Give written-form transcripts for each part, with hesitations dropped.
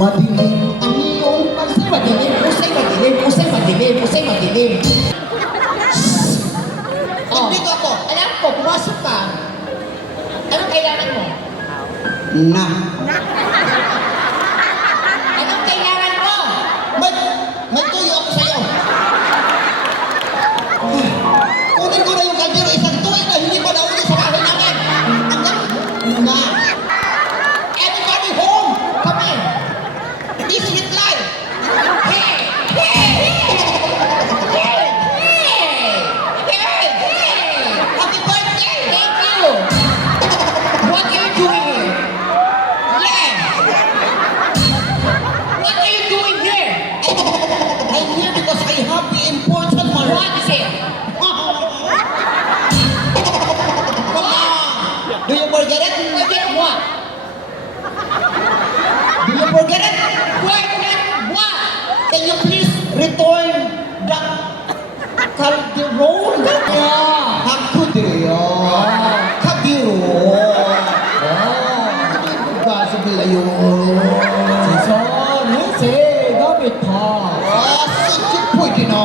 Madilim ang iyong Usay madilim, usay madilim, usay madilim, usay madilim. Oh, Dito ako. alam ko, pumasok ka. Anong kailangan mo? na. Anong kailangan mo? May tuyo ako sa'yo. Kunin ko na yung kaldero. Isang tuig na hindi pa nauli sa bahay namin. Na. Everybody home. Come in. This is life. Hey! Hey! Hey! Hey! Hey! Happy birthday. Thank you! What are you doing here? Yeah. What are you doing here? I'm here because I have the important matter. What is it? Come on. Do you forget it? Forget what? Do you forget it? Forget what? Can you please return the calderon? Yeah. Hakudeo. Kadiro. Gaso nila yun. Sige, pwede na.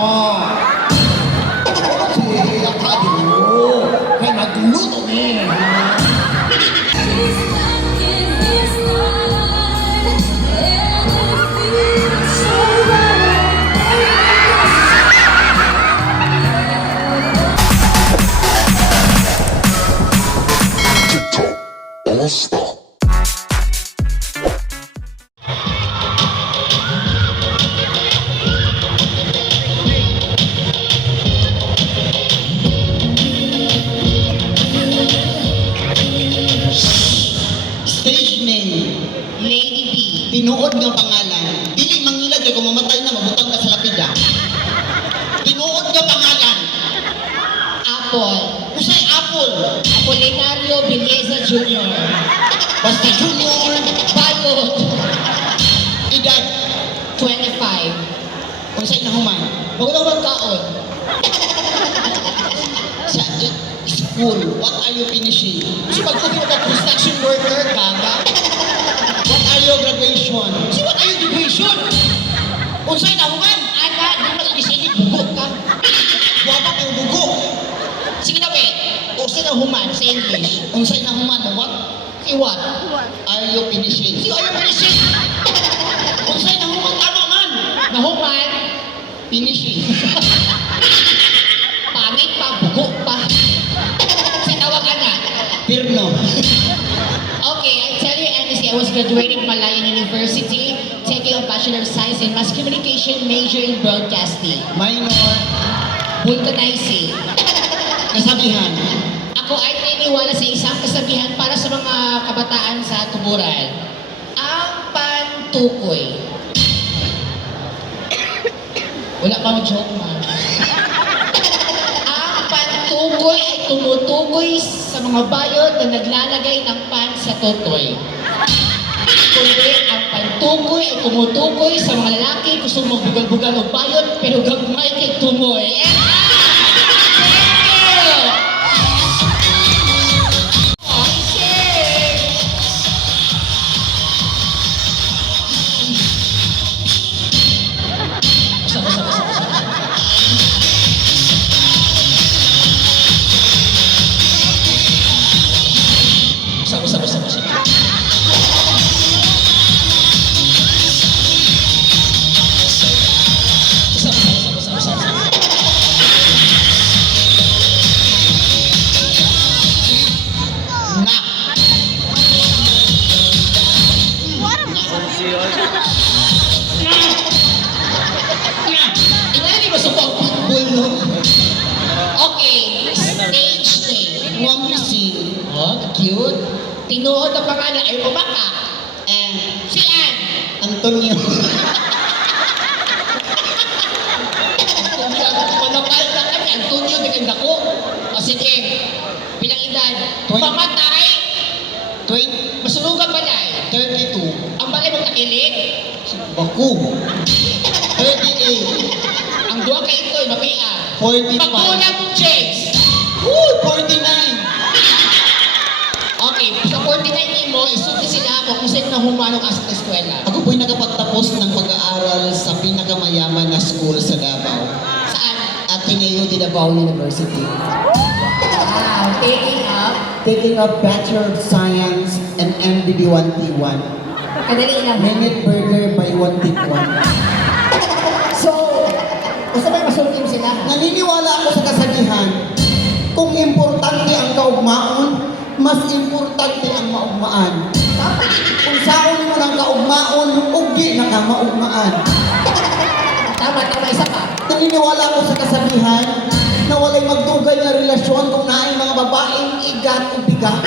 Sige, kadiro. Kaya nagluto eh. All-Star. Stage name. Lady B. Tinuod nga pangalan. Dili mangilag kay kung mamatay na mabutang ka sa lapida. Tinuod nga pangalan. Apple. Usay apple. Apolinario Belleza Jr. Basta junior. Bayot. Edad. 25. Usay na human. Magulawang kaon. Sa school, what are you finishing? Kasi pag sabi mo ka construction worker, kaka. What are your graduation? Kasi what are your graduation? Unsay na human? Ana, di mo lang isini, bugo ka. Wapa kang bugo. Sige na, be. O sino human sa English? Unsay na human? What Si what? are you finishing? Si ano finishing? Unsay na human? Tama man. Na human, Finishing. pangit pa, bugo pa. Sa tawag ana. Pirno. Okay, I tell you honestly, I was graduating from Malayan University, taking a Bachelor of Science in Mass Communication, major in Broadcasting. Minor. Vulcanizing. Kasabihan. Ako ay naniniwala sa isang kasabihan para sa mga kabataan sa Tuburan. Ang pantukoy. Wala pa akong joke, man. Ang pantukoy ay tumutukoy sa mga bayot na naglalagay ng pan sa tutoy. Kundi ang pantukoy ay tumutukoy sa mga lalaki gusto magbugal-bugal ng bayot pero gagmay kay tumoy. Okay, stage name. Wamisi. Oh, cute. Tinuod ang pangalan ay umaka. Si Ann. Antonio. Panapal na kami, Antonio, bigyan ako. O sige, bilang edad. Pamatay. 20. Masunugan pa na 32. Ang balay mong takilig. Baku. 38. Ang duwa kay ito, mapia. 45. Pagkulang mong checks. Woo! 49. Okay, sa Kung tinay mo, isulti sila ako kung sino na humanong asa sa eskwela. Ako po'y nakapagtapos ng pag-aaral sa pinakamayaman na school sa Davao. Saan? Ateneo de Davao University. Wow, taking up. Taking up Bachelor of Science and MBB 1T1. Kadali lang. Minute Burger by 1T1. So, gusto mo yung masultim sila? Naniniwala ako sa kasabihan, kung importante ang kaugmaon, mas importante ang maugmaan. Kung saon mo ng kaugmaon, ugdi na ka maugmaan. Tama, isa pa. Naniniwala ako sa kasabihan na walay magdugay na relasyon kung naay mga babaeng igat o bigat.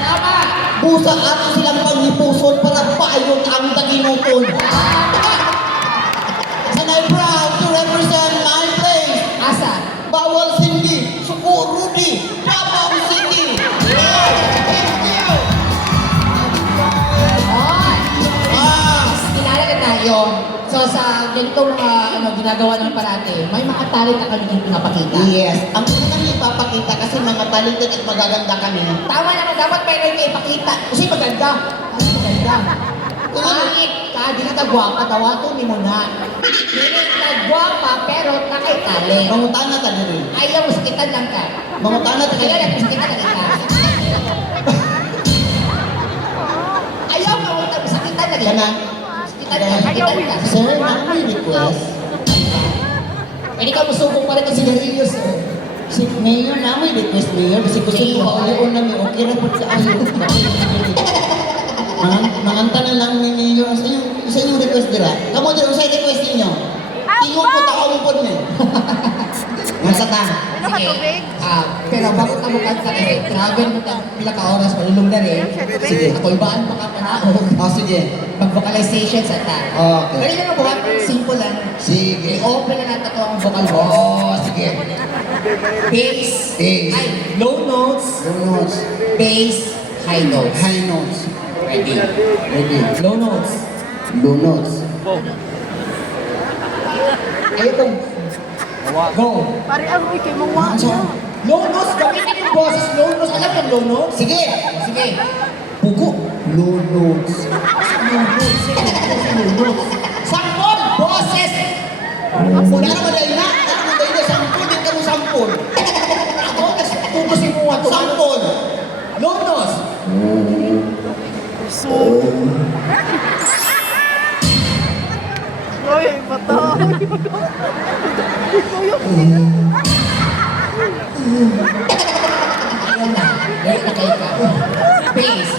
Tama! Busa ato silang panghipuson para paayot ang taginuton. And I'm proud to represent my place. Asa? Bawal Cindy, Suko Rudy, Davao City. Thank you. Kilala na tayo. So sa ganitong ginagawa ng parate, may mga talent na kami yung pinapakita. Yes, ang unang ipapakita kasi mga talented at magaganda kami. Tama naman, dapat mayroon kayo ipakita. Kasi maganda. Maganda. Pangit ka, di na kagwapa, tawato ni mo na. Hindi kagwapa, pero nakay talent. Mangutana ta diri. Ayaw mo sakitan lang ka. Mangutana ta Kaya diri. lang, sakitan lang kita. Ayaw mo sakitan lang kita. Kana. Sakitan ka. Sir, ako may request. Pwede ka musubong pa rin ang sigarilyo, sir. Si Mayor na may request, Mayor. Kasi gusto Mayor. ko paulion na may okay na po sa ayo. Manganta na lang ni Mayor. Sa inyong request dira. Kamu dira, sa request ninyo. Tingog ko taong po niya. Nasa ta. Sige. Pero bago ka kanta eh, grabe naman tayo pila ka oras, malulong na rin. Sige. Ako ibaan pa ka panahon. Sige. Mag-vocalization sa ta. Okay. Pwede na buhat, simple lang. Sige. I-open na natin ito ang vocal box. Sige. Bass. Bass. Ay, low notes. Low notes. Bass. High notes. High notes. Ready. Ready. Low notes. Low notes. Ayaw kong go. Pare ang wiki mong wa. So, Low notes, gamitin yung boses. Low notes. Alam mo yung low notes? sige. Sige. Pugo. Low notes. Low notes. Sige. Low notes. Sampol! Boses! Wala naman dahil na. Ano dahil na sampol? Di ka mo sampol. Ako, tutusin mo ito. Sampol. Low notes. Uy, bato. Ayaw na. Dahil na kayo ka. Bass.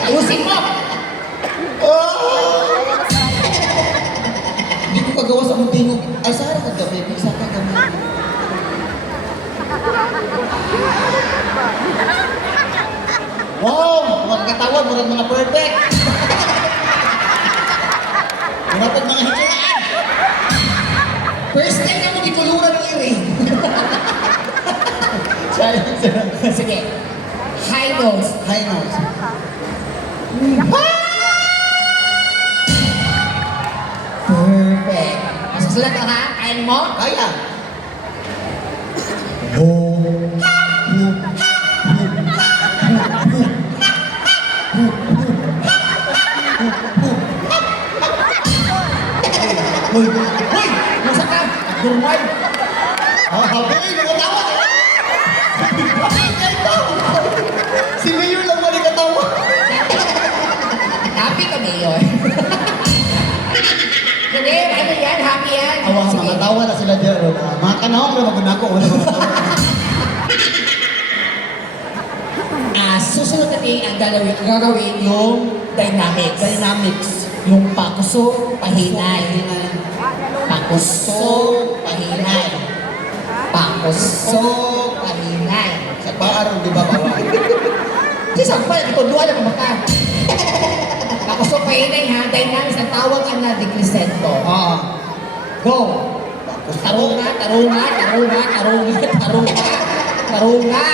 Ayusin mo! Hindi ko kagawa sa mong tingog. Ay, sa harap ka gabi. Isa ka gabi. Wow! Mga katawa, murag mga perfect. Murag mga hitulaan. First time na mo di kuluran ng iri. Sige. High notes. High notes. Perfect. Masusulat ka ha? Kaya mo? Kaya. Hoy! Hoy! Nasa ka? Durmay! Habi, mga tawa. Si Mayor lang mali katawa. Happy ka, Mayor. Hindi, ano yan? Happy yan? Awa, Sige. mga tawa na sila dyan. Mga kanahon na magunako. Wala mga tawa. Susunod natin ang gagawin yung dynamics. Dynamics. Yung pakusog, pahinay. Pakusog, pahinay. Pakusog, pahinay. Sa paaraw, di ba bawal? Kasi saan pa, ito doon na kumaka. Pakusog, pahinay ha. Dynamics ang tawag na decrescento. Go! Tarunga, tarunga, tarunga, tarunga, tarunga, tarunga.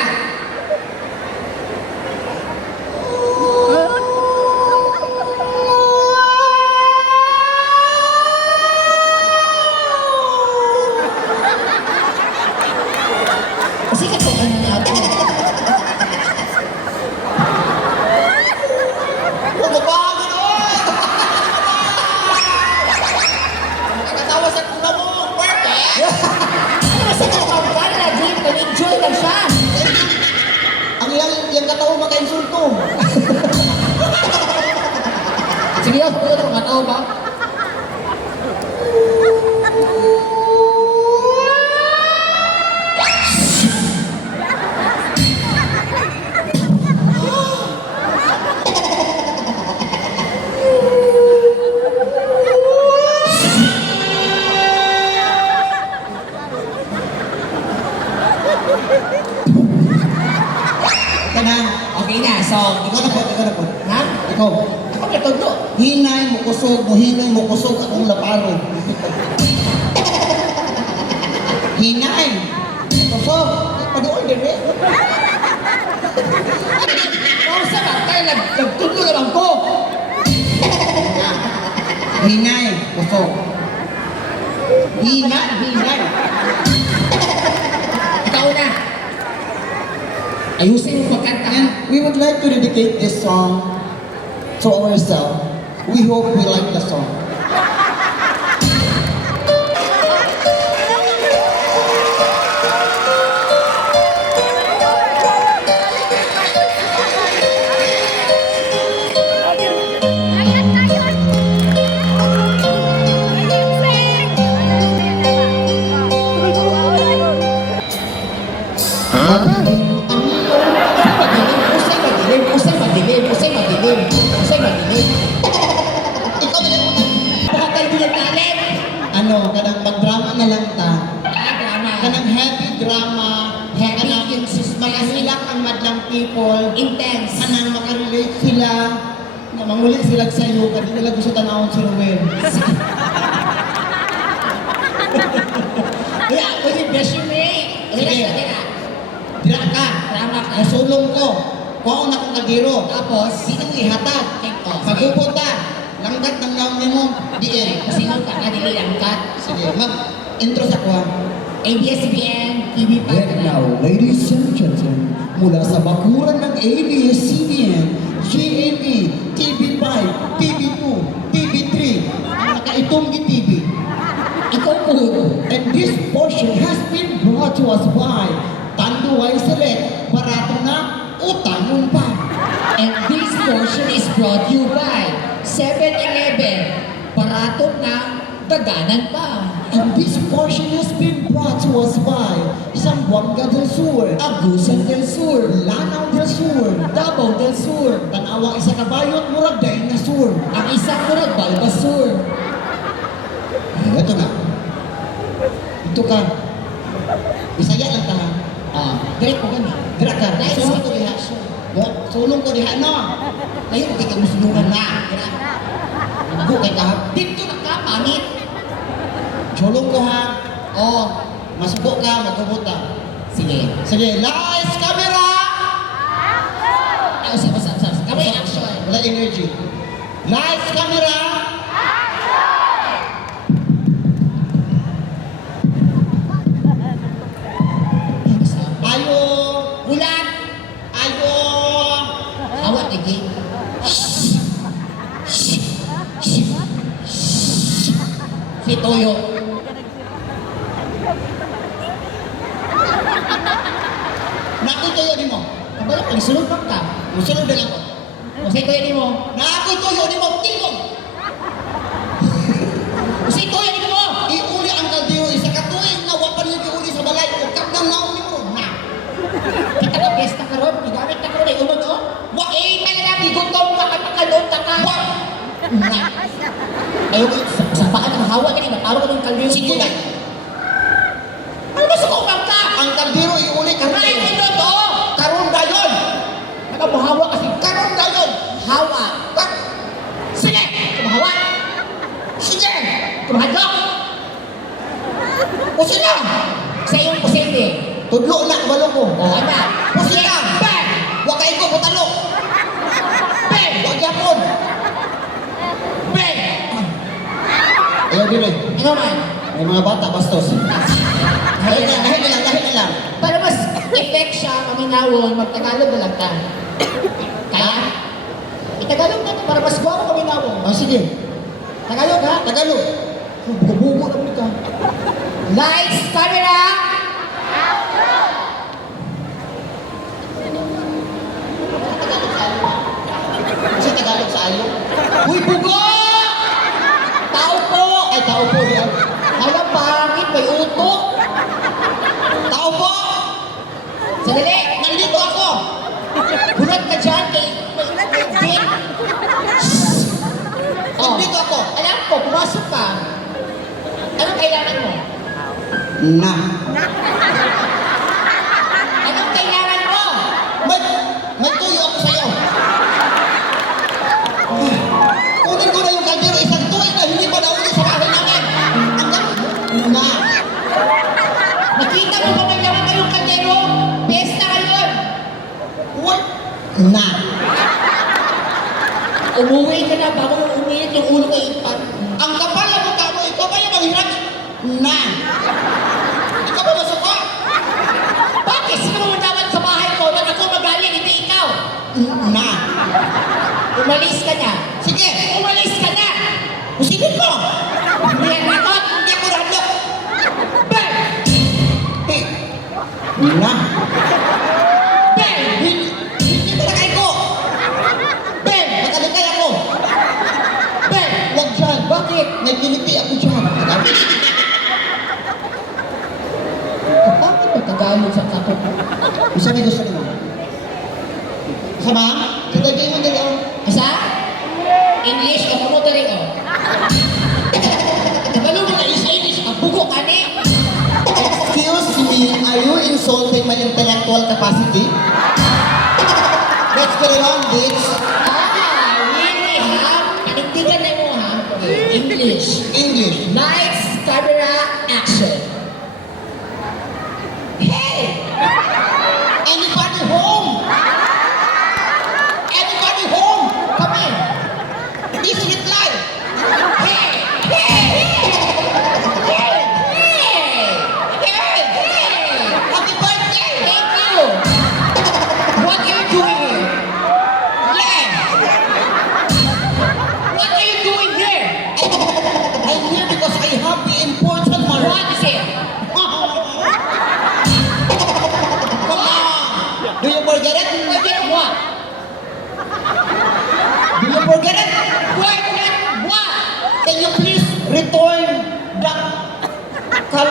yung katao makainsulto. Sige, ako ko ito, matao ba? Ika na. Okay na, so, Ikaw na po, ikaw na po. ha? Ikaw. Ako na todo. Hinay mo kusog akong laparo. Hinay. Kusog. Paduol din eh. Oh, sa batay, nagtulo naman ko. Hinay. Kusog. Hinay. Ikaw na. Ayusin mo pagkanta. And we would like to dedicate this song to ourselves. We hope we like the song. Usay madilim. Ikaw na lang. Bakal bilang talent. Ano, kanang pag-drama na lang ta. Drama. Kanang happy drama. Happy Kanang yung makahilak ang madlang people. Intense. Kanang makarelate sila. Na manguli sila sa iyo. Kasi nila gusto tanawon si Ruel. Kaya, pwede bless you, May. Sige. Tira. Dira ka. Drama ka. Nasulong ko. Kuha na akong kadiro. Tapos, Di nang ihatag. Pagupot ta. Langgat ng naon niyo mo. Diin. sino ka na dili angkat? Sige, mag-intro sa kuha. ABS-CBN, TV5. And now, ladies and gentlemen, mula sa bakuran ng ABS-CBN, GMA, TV5, TV2, TV3, ang nakaitong TV. Ikaw po. And this portion has been brought to us by Tanduay Select, barato na utangon pa. And this portion is brought you by 7-Eleven. Barato na daganan pa. And this portion has been brought to us by Zamboanga del Sur, Agusan del Sur. Lanao del Sur, Davao del Sur. Tanawa isa ka bayot, murag daing na sur. Ang isang murag Balbasur. Ito na. Ito ka. Bisaya lang ta. Direct ko gani. Dira ka. Nice. Sulong ko diha. Sulong ko diha, no? Ngayon, kay kamusulungan na. Bugo kay kahap. Dito na ka, pangit. Sulong ko ha. Oh, Masubo ka, magkubuta. sige. Sige, lights, camera! Ay, usap. Kamay action. Wala energy. Lights, camera! Ayo! Ulan. Ayo! Awat lagi. Si Toyo. Naku tuyo ni mo. Kabalo, pagsulod pa ka. Musulod na lang ko. O si Toyo ni mo. Naku tuyo ni mo. Tingkong! O si Toyo ni mo. Iuli ang kaldiyo. Isa ka tuwing na wapan yung iuli sa balay. Ukap ng naon ni mo. Na! Kita ka pesta karon, gigamit na karon ay unod o. Wa na lang igutom ka kay pakadon ka ka. Na. Ayo sa paan ang hawa kani naparo ka ng kaldiyo. Sige na. Ano ba suko ka? Ang kaldero iuli ka Right rin. ito to. Karon dayon! Nakabuhawa kasi Karon dayon! hawa. Sige, kumahawa. Sige! Kumahadlok. O sila! Sa iyong posible. Tudlo na kabalo ko. O ana. O sila! Ben! Wa kay ko butalo. Ben! Wa gyapon. Ben! Ayaw dire. Ano man? May mga bata bastos. Dahil na lang. Para mas effect siya, maminawon, magtagalog na lang ta. Kaya? Itagalog na to para mas guwapo maminawon. Ah, sige. Tagalog ha? Tagalog. Bugo na ka. Lights, camera! Sandali! Nandito ako! Bulat ka dyan kay... Din! Oh, Nandito ako! alam ko, pumasok ka. Anong kailangan mo? Na. Anong kailangan mo? May tuyo ako sa'yo. Kunin ko na yung kaldero, isang tuig na hindi pa nauli sa bahay namin. Na. Nakita mo ba may naman kayong kaldero? Pesta ngayon! What? Na. Umuwi ka na bago uminit yung ulo ko ipan. Ang kapal na mukha mo, ikaw ba yung manghirap? Na. Ikaw ba masuka? Bakit? Sino mo dapat sa bahay ko na ako magaling, hindi ikaw? Na. Umalis ka na. Sige, Umalis ka na! usipin mo. Hindi yan nakot! Hindi ako nandok. Ben! Eh. Na. Ben! Hindi talakay ko. Ben! Nakalikay ako. Ben! Huwag dyan. Bakit? May kiliti ako dyan. Bakit nagtagalog sa kapot mo? Isa may gusto mo. Sama? Itagay mo dali ako. Isa? English o kuno dali o? Tagalog mo na is English. Ang bugo ka ni. Excuse me, are you insulting my intellectual capacity? Let's get along, bitch. Really ha? Panindigan na mo ha? English. English. Lights, camera, action. Hey! Anybody home? Anybody home? Come in. Please reply. Hey! Hey! Hey! Hey! Hey! Hey! Happy birthday! Thank you! What are you doing here? Yeah! What are you doing here? I'm here because I have the important matter. What is it? Come on! Do you forget it? Forget what? Do you forget it? Forget what? Can you please return the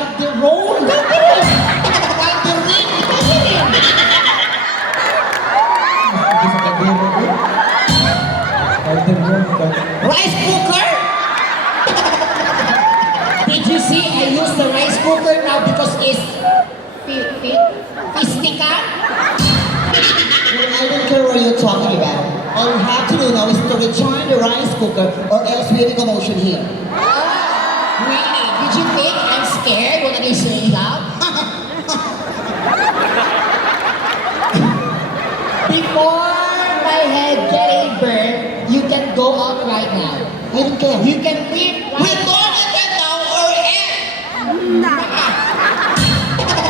calderon? Rice cooker? Did you see I use the rice cooker now because it's fistica? I don't care what you're talking about. All you have to do now is to return the rice cooker or else we have a commotion here. Really? Did you think I'm scared when I say that? Before my head getting burned, you can go out right now. I don't care. You can leave right Return it now or else.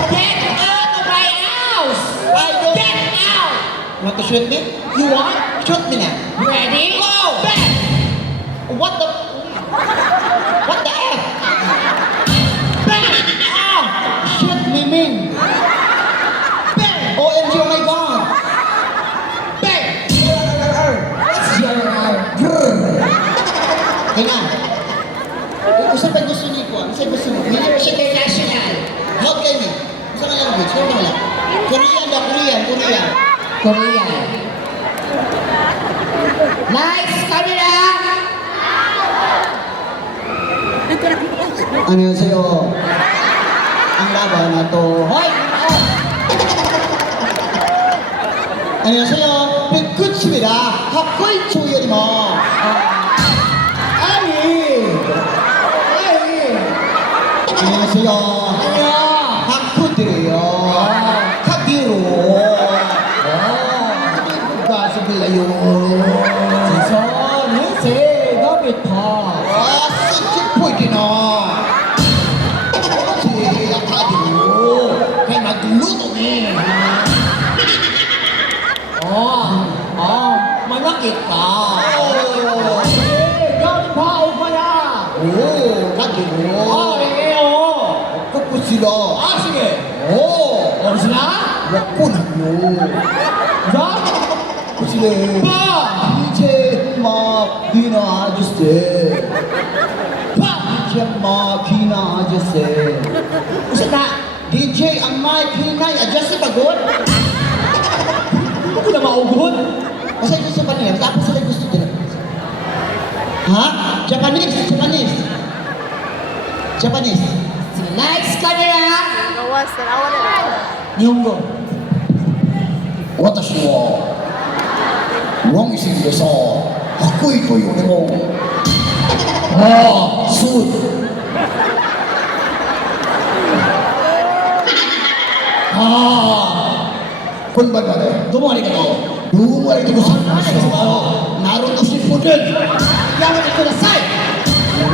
Get out of my house! I don't- Get out! Want to shoot me? You want? Shoot me now. Ready? Go! Back! What the? What the F? Back! Ah! Shoot me, Ming. Back! OMG, oh my God. Back! What's your Kaya na. Usa pa gusto niyo ko? Usa gusto niyo? International. Help kayo ni. Usa ka language? Ano ba lang? Korean da, Korean. Korea. Lights, camera! Ano yun sa'yo? Ang laban na to. Hoy! Oh! Ano yun sa'yo? Pagkutsibira. Hakoy chuyo ni mo. Ani! Ano yun sa'yo? Ano? Hakudiriyo. Kadiro. Gasabila yun. Jason, Jose, gamit pa. Ah, sige, pwede na. Sige, akadiro. Kaya magluto ni. Manakit ka. Oh. Gamit pa, o pala. Oh, kadiro. Ako po sila. Sige. Oh. O sila? Ako na yun. Ba? Ako sila. Ba? DJ Makina Ajuste. Ba? DJ Makina Ajuste. Usa na. DJ ang Makina Ajuste pagod. maugod. Kasi gusto pa nila, tapos sila gusto nila. Ha? Japanese, Japanese. Japanese. Sige, lights, camera. Gawas, tanawa na lang. Nihongo. Watashi wa wangishii de sa hakui toいうのああ、そうああ、こんばんはね。どうもありがとう。どうもありがとうございます。ナルトシップでやめてください。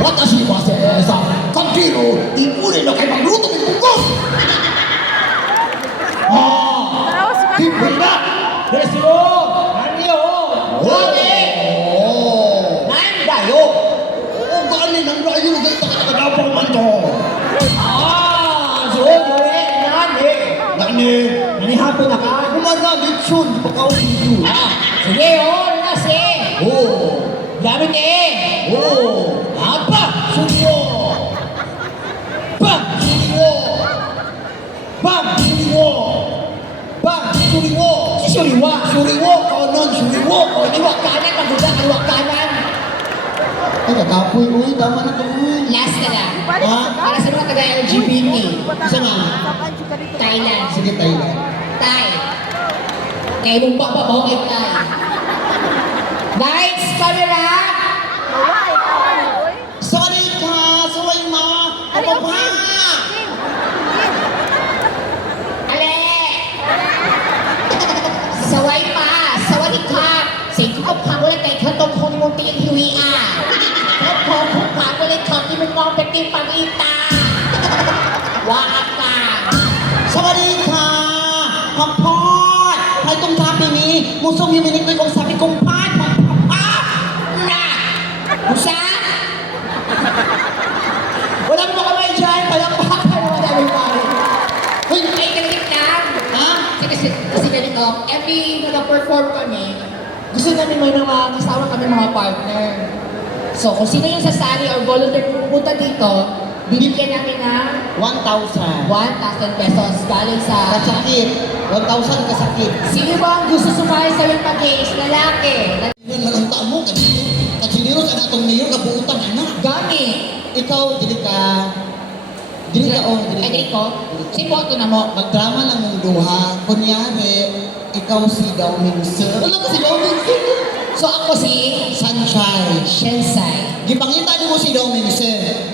私はせいさ、関係のインフレの会話ルートに行こう。ああ、インフレだ。ですよ。何よ。おお。なんだよ。お金なんだよ。絶対だからパンと。そうよね。何hapon na ka? Gumagamit yun. Di ba ka yun? Sige, kasi. Oo. Gamit eh. Oo. Apa? Suliwo. Bang! Suliwo. Bang! Suliwo. Bang! Suliwo. Suliwa. Suliwo. Kanan. Suliwo. Kaliwa kanan, maguda, kaliwa kanan. Ay, kakapoy. Uy, tama na to. Uy. Last na lang. Ha? Para sa mga taga-LGBT. Isa nga. Thailand. Sige, Thailand. Thai. Kaya mong papabaho kay Thai. Lights, camera. Sorry ka. Sorry ma. Ano ba? Ale. Saway pa. Sawadi ka. Sige ko pa wala kay katong kung mong tingin kung pa wala ka di mo mong pati pangita. Waka ka. สวัสดีค่ะพ่อพอดใครตรงทับอย่างนี้มูส้มยูมินิกด้วยกองสับเป็นกองพาดพ่อพาด Na. Usa. wala mo kamay dyan palakpakan na madami pa Uy, ay galit lang. ha? Kasi ganito, every nag-perform kami, gusto namin may mga kasama kami mga partner. So, kung sino yung sasali or volunteer pupunta dito, bibigyan namin ng 1,000 1,000 pesos galing sa... kasakit 1,000 kasakit Sino ba ang gusto sumali sa yung pag-gays? Lalaki. yun malanta mo kasiniro sa natong mayor kabuutan anak Gani. ikaw dili ka oh Ay, dili ko. Si Poto na mo. magdrama lang mong duha kunyari ikaw si Daw Mingse wala ka si Daw Mingse So, ako si Sunshine Shensai. gipangita ni mo si Daw Mingse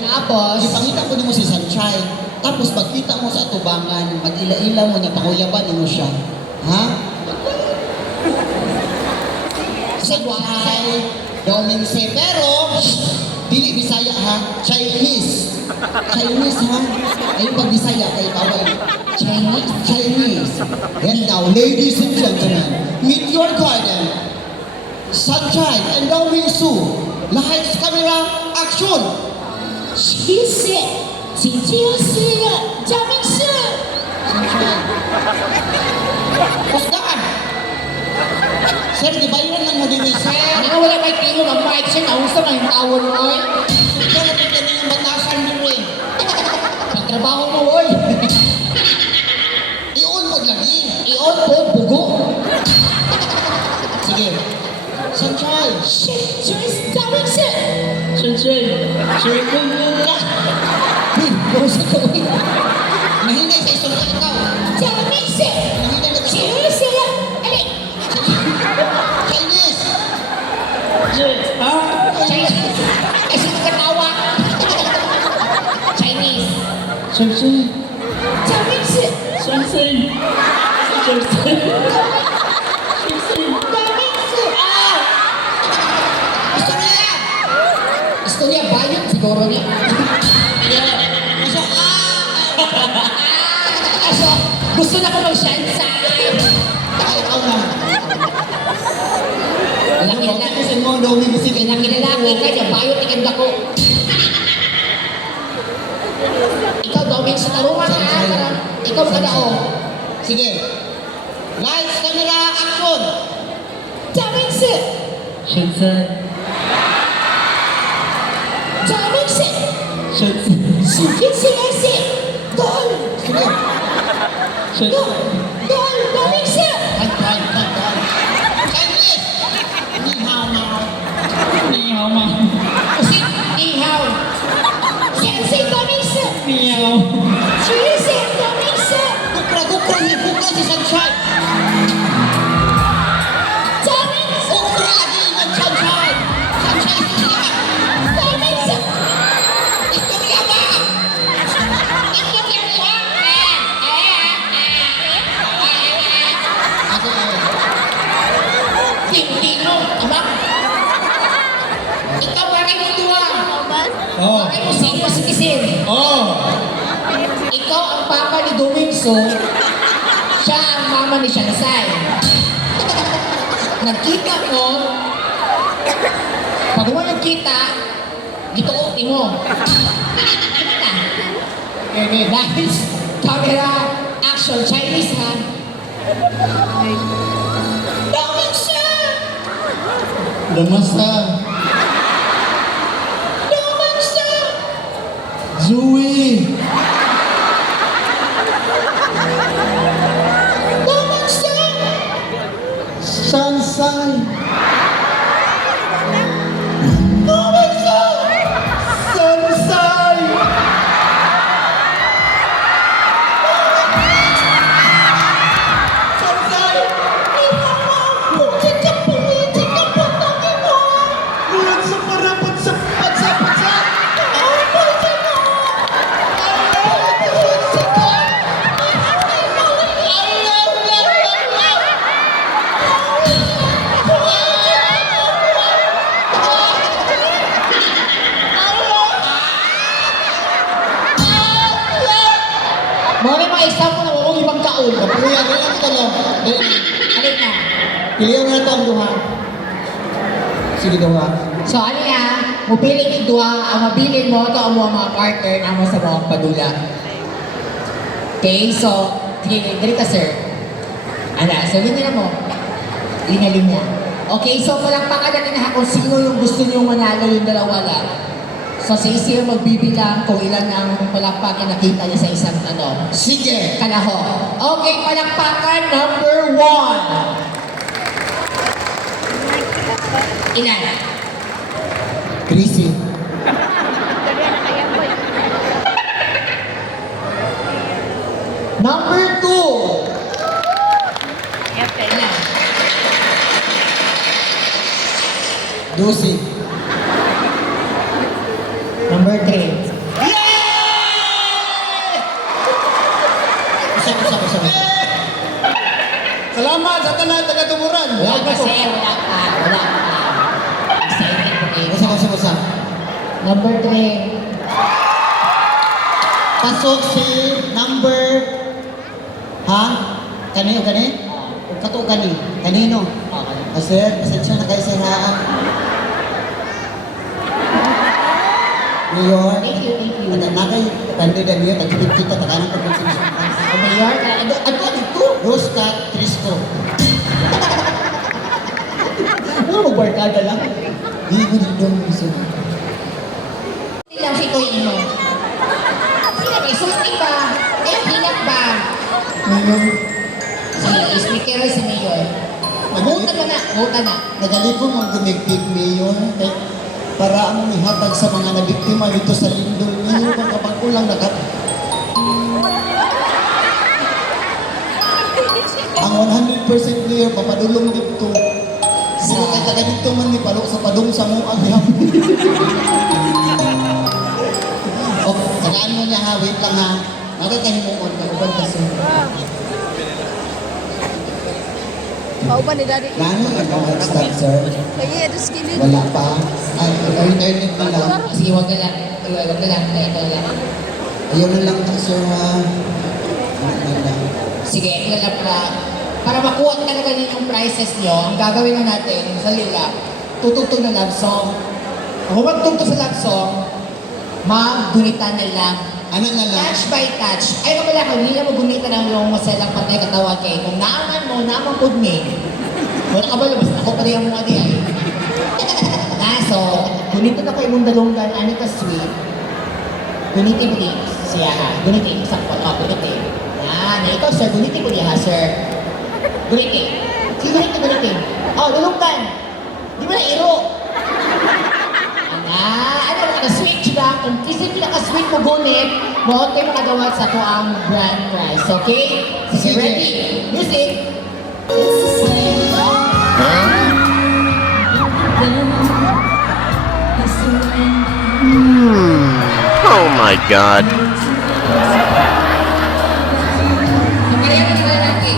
Tapos, ipangita ko mo si Sunshine. Tapos pagkita mo sa atubangan, mag-ila-ila mo niya, pakuyaban mo siya. Ha? Sunshine, Domingse. Pero, dili Bisaya ha? Chinese. Chinese ha? Ayun pag Bisaya, kay bawal. Chinese? Chinese. Yan daw, ladies and gentlemen, meet your garden. Sunshine and Domingsu. Lights, camera, action! 其实请就是张明是 Sunshine. Pusdaan! Sir, di ba yun lang mo din sir? Ano nga wala may tingo ng mic siya, nausap na yung tawon mo eh. Sir, napagyan niyo yung batasan mo eh. Pagtrabaho mo oy. I-on mo lagi. I-on po, bugo. Sige. Sunshine. Just张明是 Bawsa ko eh. Mahinay sa isang ikaw. 张明是 Mahinay na 其 ikaw. 实哎 Chinese. Chinese eh sige katawa Chinese 张明是张明是ah Gusto niya. gusto niya bayot siguro niya. Gusto, So, gusto na ko mag-shansai. ikaw na. Laki na. Kasi mo, daw may bisig. Laki na laki ka niya, bayot ikanda ko. Ikaw daw, may sa tarungan ha. Para ikaw ka na oh. Sige. Lights, camera, action! 张明是张明是是天是来是Dol Sige. Dol Dol 张明是 Kan. drama. Kasi, ihaw. Sensei Tomisa. Meow. Sensei Tomisa. Gukra, ni buka si Sunshine. Tomisa. Gukra lagi ng Sunshine. Sunshine istorya. Tomisa. Istorya ba? Ito yan mo. Ako Tintino. Abang. Ikaw bagay mo dua. Oh. Bagay mo sino si Kisin. Oh. Ikaw ang papa ni Dominso. Siya ang mama ni Shansai. Nagkita mo. Pag mo nagkita, dito ko mo. Ano na? Dahil camera, action, Chinese ha. Dominso! Damasa. Dominso! Zoe. Dominso! Sansai. Dominso! Sansai. Sansai. Bulat sa parapat sa patsa-patsa. Mga mga example na mo ibang kaon. Kuya, dali lang ito lang. Alin na? Pilihan mo na ito ang duha. Sige duha. So ano ya? Mupili ni Dua, ang mabilin mo, ito ang mga partner na mo sa mga padula. Okay, so, dali ka sir. Ala, so linya mo. Linya-linya. Okay, so palakpakan natin na kung sino yung gusto nyo manalo yung dalawa lang. So si Isi yung magbibilang kung ilan ang palakpakan nakita niya sa isang tanong. Sige. Kalaho. Okay, palakpakan number 1. Ilan? Chrissy. Number 2. Ilan? Lucy. Number 3. Isa. Salamat sa tanan taga-tumuran. Wala kasi, wala ka. Excited ko kayo. Isa. Number 3. Pasok si number... Ha? Kanino? Kato kani? Kanino? Sir, pasensya na kayo sa iraan. Mayor, Thank you. nakay tanda dan niyo tagkipit kita takanan pag konsentrasyon. O Mayor, ano ito? Rosca Trisco. Ano mo barkada lang? Di ko dito miso. Silang sitoy mo. Sila may sulti ba? Eh, hinak ba? Mayor, Si speaker si Mayor. Vote na. nagali ko mong connected mayor. Eh, para ang ihatag sa mga nabiktima dito sa Lindol. Ngayon bang kapag kulang nakat... Ang 100% clear, papadulong dito. Sino kay taga dito man ni palok sa padung sa mong ang hihapon. O, tagaan mo niya ha, wait lang ha. Magkakahimuon ka, uban kasi. Pauban ni Daddy. Lano ka na start, sir? Kaya just kilid. Wala pa. Ay, internet na lang. Sige, wag na lang. Ito lang. Ayun na lang ka, sir ha. Ayun na lang. Sige, ito lang para makuha talaga yung prizes nyo, ang gagawin na natin sa Lila, tutugtog na love song. Kung magtugtog sa love song, mag-gunitan na lang. Ano na lang? Touch by touch. Ay, kapala ka, hindi na mag-gunitan ang yung masalang patay katawa kay. Kung naaman mo, naamang pudmi. Wala ka ba labas? Ako pa rin ang mga diyan. So, gunitan ako yung dalunggan, ano ka sweet. Gunitin ko siya ha. Gunitin, sakot ako, gunitin. Yan, ikaw sir, gunitin ko niya ha, sir. Gunitin. Sige, gunitin. Oh, dalunggan. Di ba na iro? Ano naka-switch ba? Kung kisip naka-switch mo gunit, mo kayo makagawa sa to ang grand prize. Okay? Sige, Sige. ready? Music. Oh my god. Kaya mo na lagi.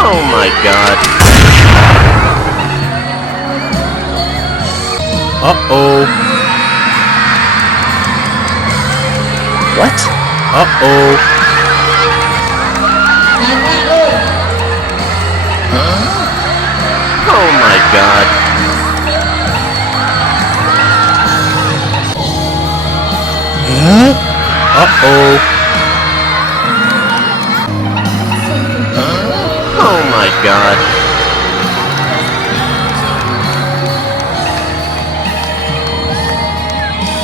Oh my god. Uh-oh. What? Uh-oh. Oh my god. Huh? Uh-oh. Oh my god.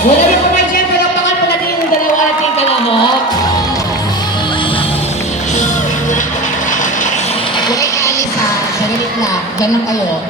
Wala na pa man dyan, palapakan pa natin yung dalawa ating kalahok. Huwag kayo kaalis ha, sagalit lang, ganun kayo.